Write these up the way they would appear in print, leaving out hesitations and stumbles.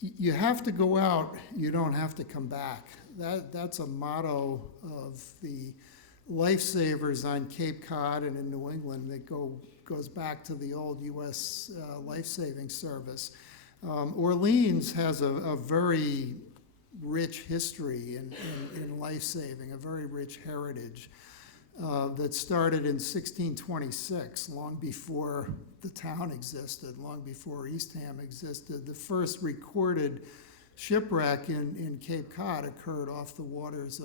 You have to go out, you don't have to come back. That's a motto of the lifesavers on Cape Cod and in New England that goes back to the old U.S. Life-saving service. Orleans has a very rich history in life-saving, a very rich heritage that started in 1626, long before the town existed, long before Eastham existed. The first recorded shipwreck in Cape Cod occurred off the waters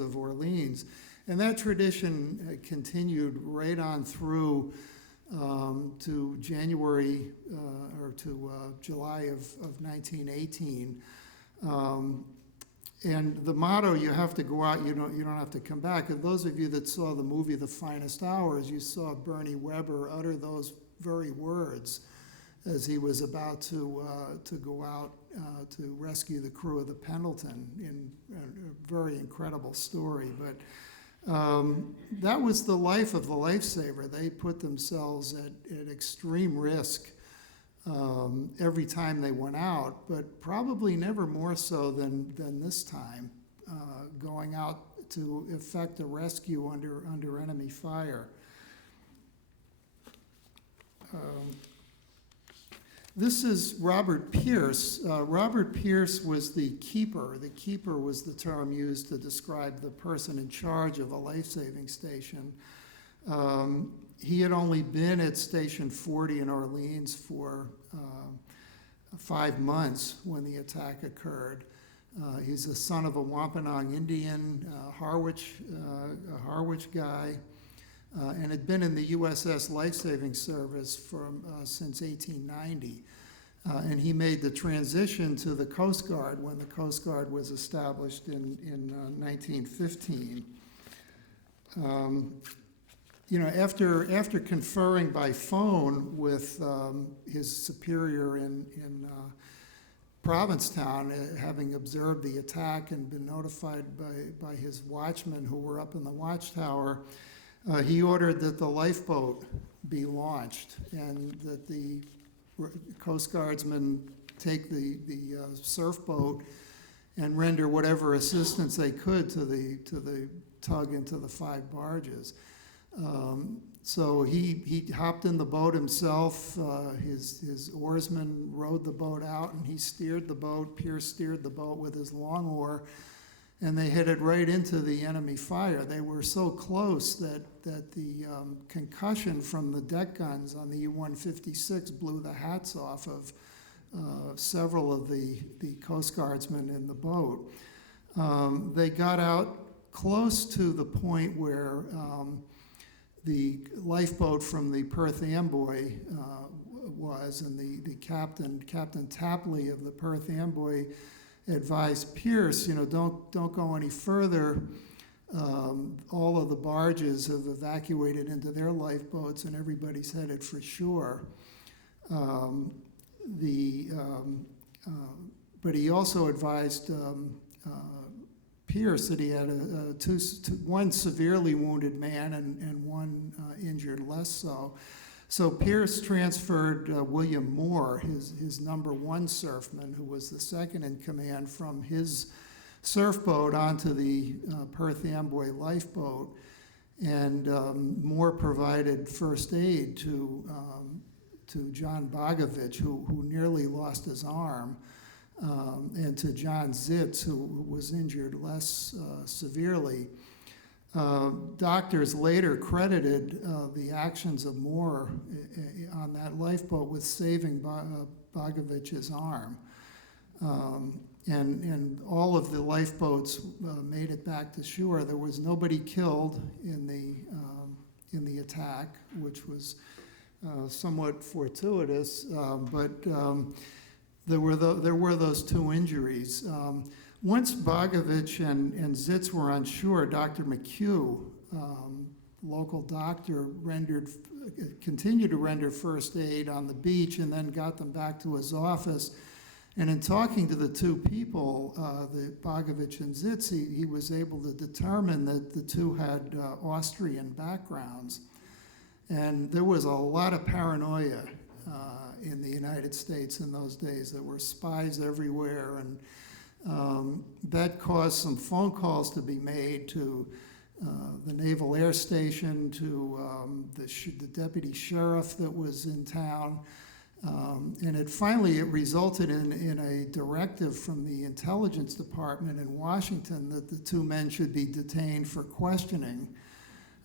of Orleans, and that tradition continued right on through to January or to July of 1918. And the motto, you have to go out, you don't have to come back. And those of you that saw the movie The Finest Hours, you saw Bernie Weber utter those very words as he was about to go out to rescue the crew of the Pendleton, in a very incredible story. But that was the life of the lifesaver. They put themselves at extreme risk every time they went out, but probably never more so than this time, going out to effect a rescue under enemy fire. This is Robert Pierce. Robert Pierce was the keeper. The keeper was the term used to describe the person in charge of a life-saving station. He had only been at Station 40 in Orleans for 5 months when the attack occurred. He's the son of a Wampanoag Indian, Harwich guy, and had been in the USS Life-Saving Service since 1890. And he made the transition to the Coast Guard when the Coast Guard was established in 1915. After conferring by phone with his superior in Provincetown, having observed the attack and been notified by his watchmen who were up in the watchtower, he ordered that the lifeboat be launched and that the Coast Guardsmen take the surf boat and render whatever assistance they could to the tug and to the 5 barges. So he hopped in the boat himself. His oarsman rowed the boat out, and he steered the boat. Pierce steered the boat with his long oar, and they headed right into the enemy fire. They were so close that the concussion from the deck guns on the U-156 blew the hats off of several of the Coast Guardsmen in the boat. They got out close to the point where the lifeboat from the Perth Amboy was, and the Captain Tapley of the Perth Amboy advised Pierce, don't go any further. All of the barges have evacuated into their lifeboats, and everybody's headed for shore. But he also advised Pierce that he had one severely wounded man and one injured less so. So Pierce transferred William Moore, his number 1 surfman, who was the second in command, from his surf boat onto the Perth Amboy lifeboat. And Moore provided first aid to John Bogovich, who nearly lost his arm, and to John Zitz, who was injured less severely. Doctors later credited the actions of Moore on that lifeboat with saving Bogovich's arm. And all of the lifeboats made it back to shore. There was nobody killed in the attack, which was somewhat fortuitous, but there were those 2 injuries. Once Bogovich and Zitz were on shore, Dr. McHugh, local doctor, continued to render first aid on the beach and then got them back to his office. And in talking to the 2 people, the Bogovich and Zitz, he was able to determine that the 2 had Austrian backgrounds. And there was a lot of paranoia in the United States in those days. There were spies everywhere, and that caused some phone calls to be made to the Naval Air Station, to the deputy sheriff that was in town. And it resulted in a directive from the Intelligence Department in Washington that the two men should be detained for questioning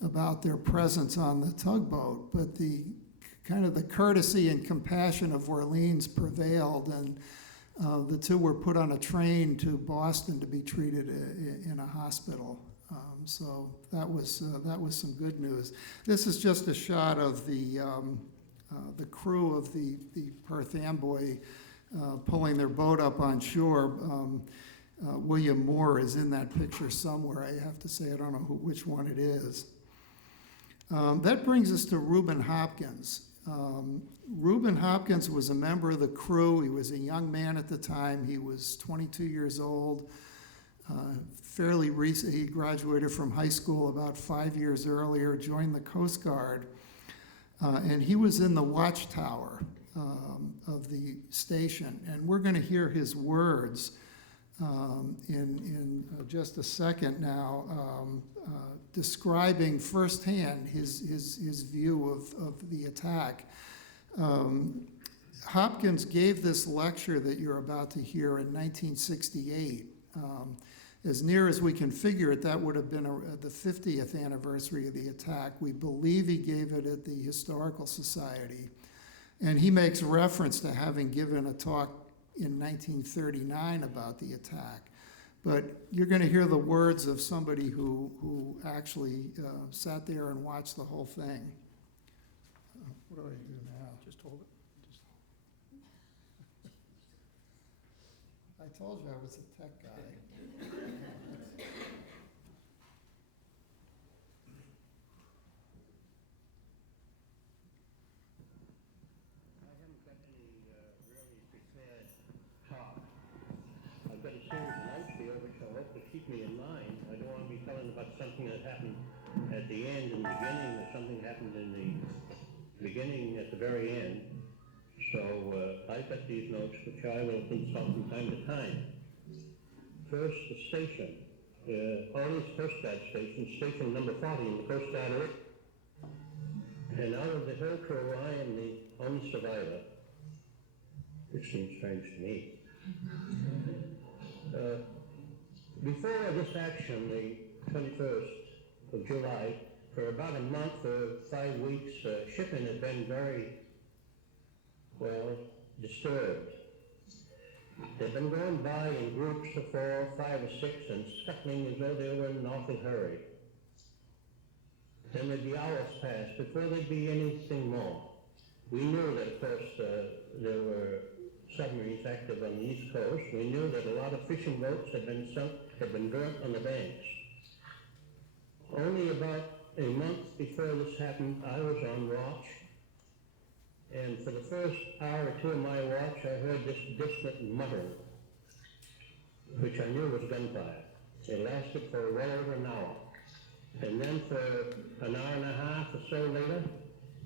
about their presence on the tugboat. But the courtesy and compassion of Orleans prevailed, and the two were put on a train to Boston to be treated in a hospital. So that was some good news. This is just a shot of the crew of the Perth Amboy pulling their boat up on shore. William Moore is in that picture somewhere. I have to say, I don't know which one it is. That brings us to Reuben Hopkins. Reuben Hopkins was a member of the crew. He was a young man at the time. He was 22 years old. Fairly recent, he graduated from high school about 5 years earlier, joined the Coast Guard, and he was in the watchtower of the station. And we're going to hear his words in just a second now, describing firsthand his view of the attack. Hopkins gave this lecture that you're about to hear in 1968. As near as we can figure it, that would have been the 50th anniversary of the attack. We believe he gave it at the Historical Society. And he makes reference to having given a talk in 1939 about the attack. But you're going to hear the words of somebody who actually sat there and watched the whole thing. What do I do now? Just hold it. I told you I was a tech guy. I've got a series of notes here which I hope will keep me in mind. I don't want to be telling about something that happened at the end in the beginning, or something happened in the beginning at the very end. So I've got these notes which I will consult from time to time. First, the station. Orleans Coast Guard Station, station number 40 in the Coast Guard area. And out of the whole crew, I am the only survivor, which seems strange to me. Before this action, the 21st of July, for about a month or 5 weeks, shipping had been very, disturbed. They'd been going by in groups of 4, 5, or 6 and scuttling as though they were in an awful hurry. Then there'd be hours pass before there'd be anything more. We knew that, of course, there were submarines active on the East Coast. We knew that a lot of fishing boats had been sunk, had been burnt on the banks. Only about a month before this happened, I was on watch, and for the first hour or two of my watch, I heard this distant muttering, which I knew was gunfire. It lasted for well over an hour. And then for an hour and a half or so later,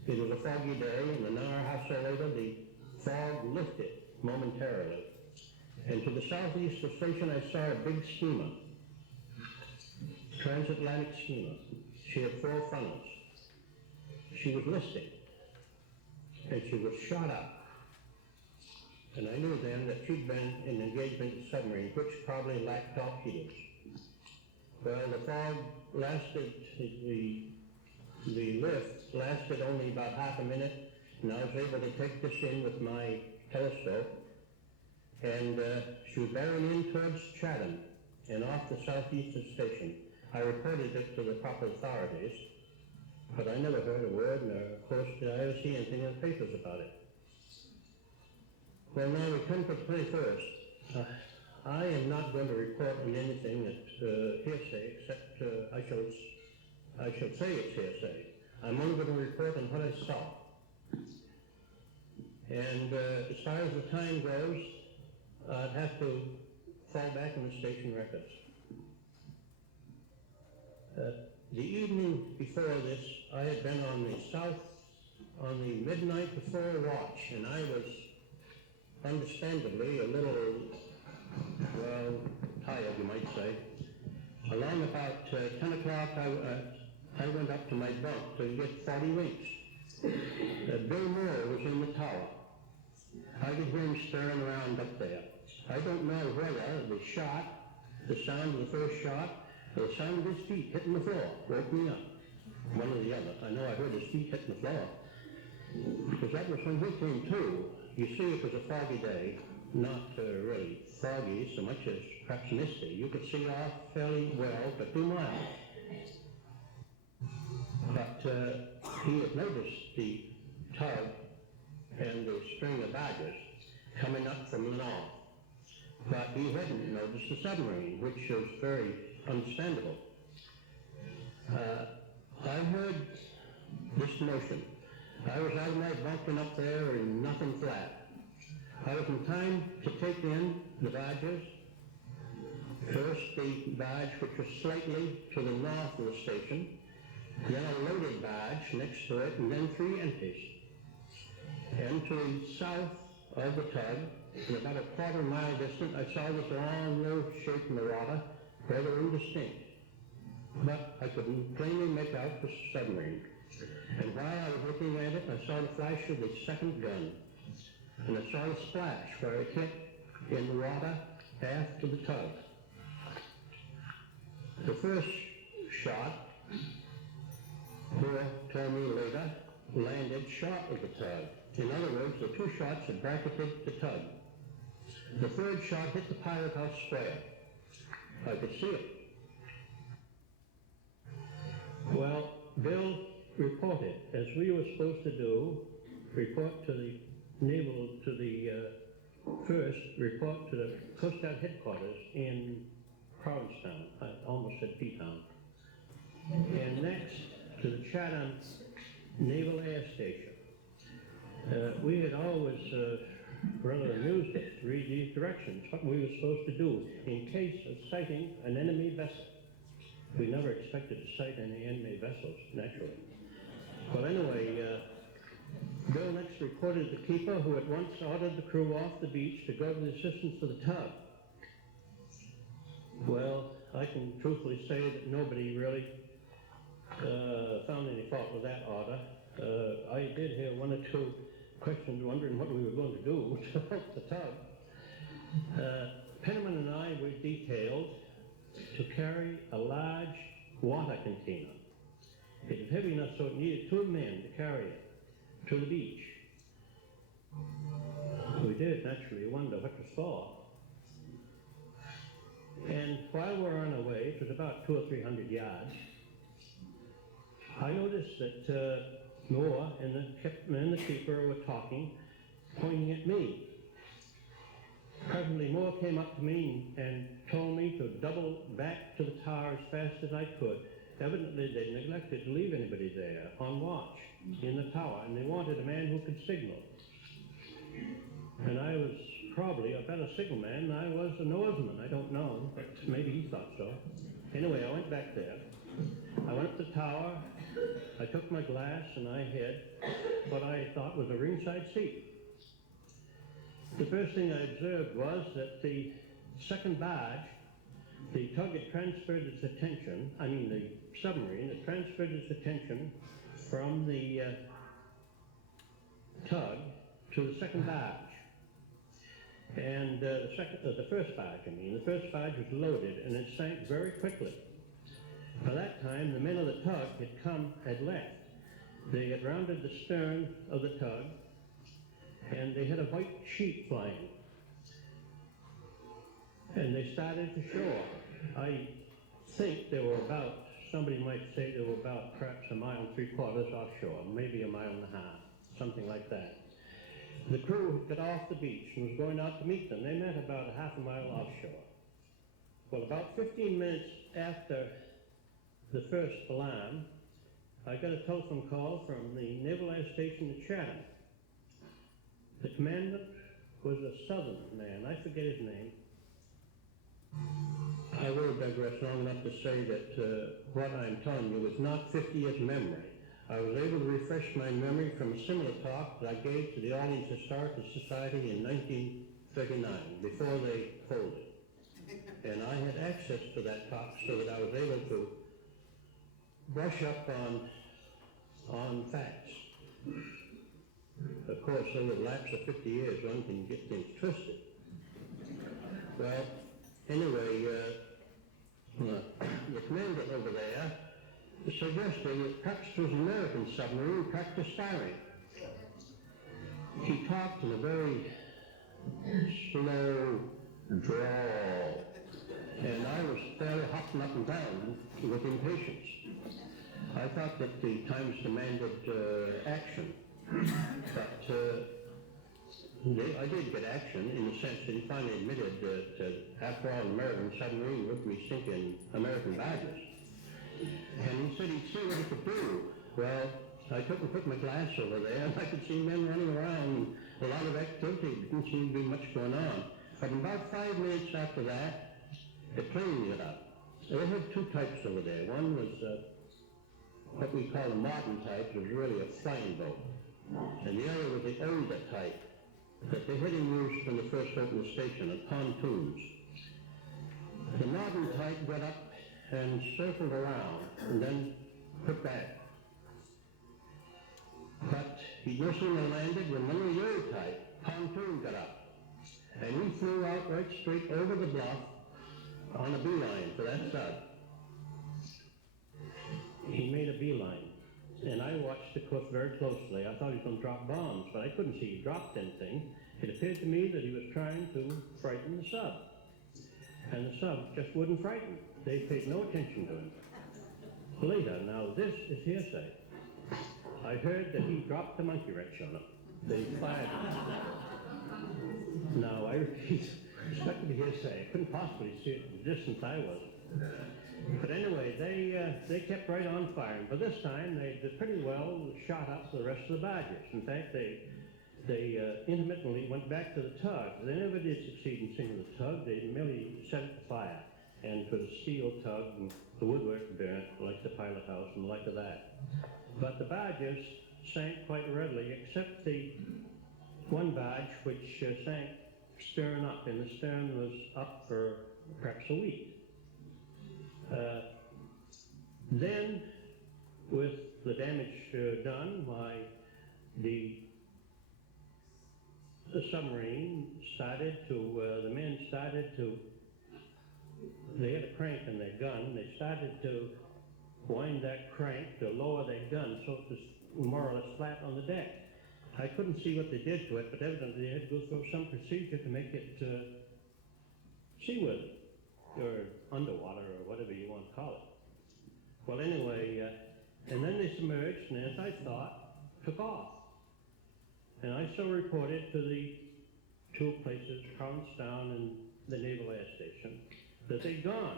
it was a foggy day, and an hour and a half or so later, the fog lifted momentarily. And to the southeast of the station, I saw a big steamer, transatlantic steamer. She had 4 funnels. She was listing, and she was shot up. And I knew then that she'd been in engagement with a submarine, which probably lacked torpedoes. Well, the fog lasted, the lift lasted only about half a minute, and I was able to take this in with my telescope, and she was bearing in towards Chatham and off the southeast of the station. I reported it to the proper authorities, but I never heard a word, nor of course did I ever see anything in the papers about it. Well, now we come to the 21st. I am not going to report on anything that's hearsay, except I shall say it's hearsay. I'm only going to report on what I saw. And as far as the time goes, I'd have to fall back on the station records. the evening before this, I had been on the midnight before watch, and I was understandably a little, well, tired, you might say. Along about 10 o'clock, I went up to my bunk to get 40 winks. Bill Moore was in the tower. I could hear him stirring around up there. I don't know whether the shot, the sound of the first shot, or the sound of his feet hitting the floor woke me up. One or the other. I know I heard his feet hitting the floor. Because that was when we came to. You see, it was a foggy day. Not really foggy so much as perhaps misty. You could see off fairly well for 2 miles. But he had noticed the tug and the string of barges coming up from the north. But he hadn't noticed the submarine, which was very understandable. I heard this motion. I was out of my bunking up there and nothing flat. I was in time to take in the barges. First the barge which was slightly to the north of the station, then a loaded barge next to it, and then 3 empties. And to the south of the tug, in about a quarter-mile distant, I saw this long, low shape in the water, rather indistinct. But I could plainly make out the submarine. And while I was looking at it, I saw the flash of the second gun. And I saw the splash where it hit in the water aft to the tug. The first shot, Moore told me later, landed short of the tug. In other words, the 2 shots had bracketed the tug. The third shot hit the pilot house square. I could see it. Well, Bill reported, as we were supposed to do, report to the naval, to the first, report to the Coast Guard headquarters in Provincetown. I almost said P-Town. And next to the Chatham Naval Air Station. We had always rather amused us to read these directions, what we were supposed to do in case of sighting an enemy vessel. We never expected to sight any enemy vessels, naturally. Well, anyway, Bill next reported the keeper, who at once ordered the crew off the beach to go to the assistance of the tug. Well, I can truthfully say that nobody really found any fault with that order. I did hear 1 or 2 questions wondering what we were going to do to help the tug. Penniman and I were detailed to carry a large water container. It was heavy enough so it needed 2 men to carry it to the beach. We did naturally wonder what it was for. And while we were on our way, it was about 200 or 300 yards, I noticed that Moore and the captain and the keeper were talking, pointing at me. Presently, Moore came up to me and told me to double back to the tower as fast as I could. Evidently, they neglected to leave anybody there on watch in the tower, and they wanted a man who could signal. And I was probably a better signalman than I was an oarsman. I don't know, but maybe he thought so. Anyway, I went back there. I went up the tower. I took my glass and I had what I thought was a ringside seat. The first thing I observed was that the second barge, the tug had transferred its attention, the submarine had transferred its attention from the tug to the second barge. And the first barge, the first barge was loaded and it sank very quickly. By that time, the men of the tug had left. They had rounded the stern of the tug, and they had a white sheet flying. And they started to shore. I think they were about, somebody might say they were about perhaps 1.75 miles offshore, maybe 1.5 miles, something like that. The crew got off the beach and was going out to meet them. They met about 1/2 mile offshore. Well, about 15 minutes after the first alarm, I got a telephone call from the Naval Air Station at Chatham. The commandant was a southern man, I forget his name. I will digress long enough to say that what I'm telling you is not 50 years memory. I was able to refresh my memory from a similar talk that I gave to the Orleans Historical Society in 1939, before they folded. And I had access to that talk so that I was able to brush up on facts. Of course, over the lapse of 50 years, one can get things twisted. Well, anyway, the commander over there suggested that perhaps it was an American submarine practice firing. He talked in a very slow drawl, and I was fairly hopping up and down with impatience. I thought that the times demanded action, but I did get action in the sense that he finally admitted that after all, an American submarine would be sinking American badges. And he said he'd see what he could do. Well, I took and put my glass over there, and I could see men running around, a lot of activity. There didn't seem to be much going on. But about 5 minutes after that, the plane lit up. They had two types over there. One was what we call a modern type, was really a flying boat. And the other was the older type that they had used when they first opened the station, of pontoons. The modern type got up and circled around and then put back. But he no sooner landed when one of the old type, pontoon, got up. And we flew out right straight over the bluff on a beeline for that sub. He made a beeline, and I watched the course very closely. I thought he was going to drop bombs, but I couldn't see he dropped anything. It appeared to me that he was trying to frighten the sub, and the sub just wouldn't frighten. They paid no attention to him. Later, now this is hearsay, I heard that he dropped the monkey wrench on him. They fired him. Now, I respected the hearsay. I couldn't possibly see it from the distance I was. But anyway, they kept right on firing. But this time, they pretty well shot up the rest of the badges. In fact, they intermittently went back to the tug. They never did succeed in sinking the tug. They merely set it afire. And for the steel tug, and the woodwork burnt, like the pilot house and the like of that. But the barges sank quite readily, except the one barge which sank stern up, and the stern was up for perhaps a week. Then, with the damage done, the submarine started to, the men started to, they had a crank in their gun, they started to wind that crank to lower their gun so it was more or less flat on the deck. I couldn't see what they did to it, but evidently they had to go through some procedure to make it seaworthy, or underwater, or whatever you want to call it. Well, anyway, and then they submerged, and as I thought, took off. And I so reported to the two places, Provincetown and the Naval Air Station, that they'd gone.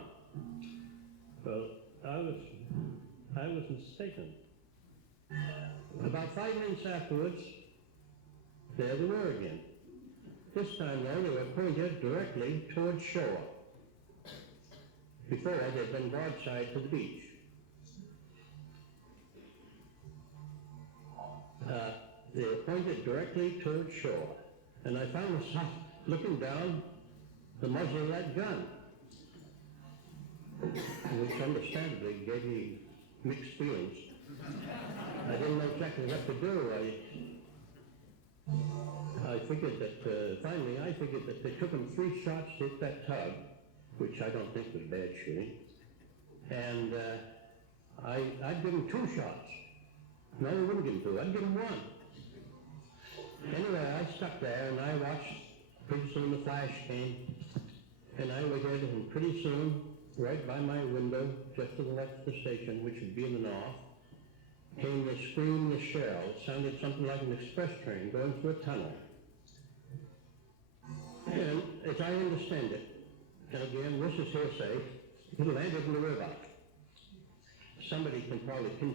Well, I was mistaken. About 5 minutes afterwards, there they were again. This time, though, they were pointed directly towards shore. Before, they'd been broadside to the beach. They were pointed directly towards shore. And I found myself looking down the muzzle of that gun, which understandably gave me mixed feelings. I didn't know exactly what to do. I figured that, finally I figured that they took them 3 shots to hit that tug, which I don't think was bad shooting. And I'd give them 2 shots. No, I wouldn't give them 2, I'd give them 1. Anyway, I stuck there and I watched. Pretty soon the flash came, and I waited, and pretty soon, right by my window, just to the left of the station, which would be in the north, came the scream of the shell. It sounded something like an express train going through a tunnel. And as I understand it, and again, this is hearsay, it landed in the river. Somebody can probably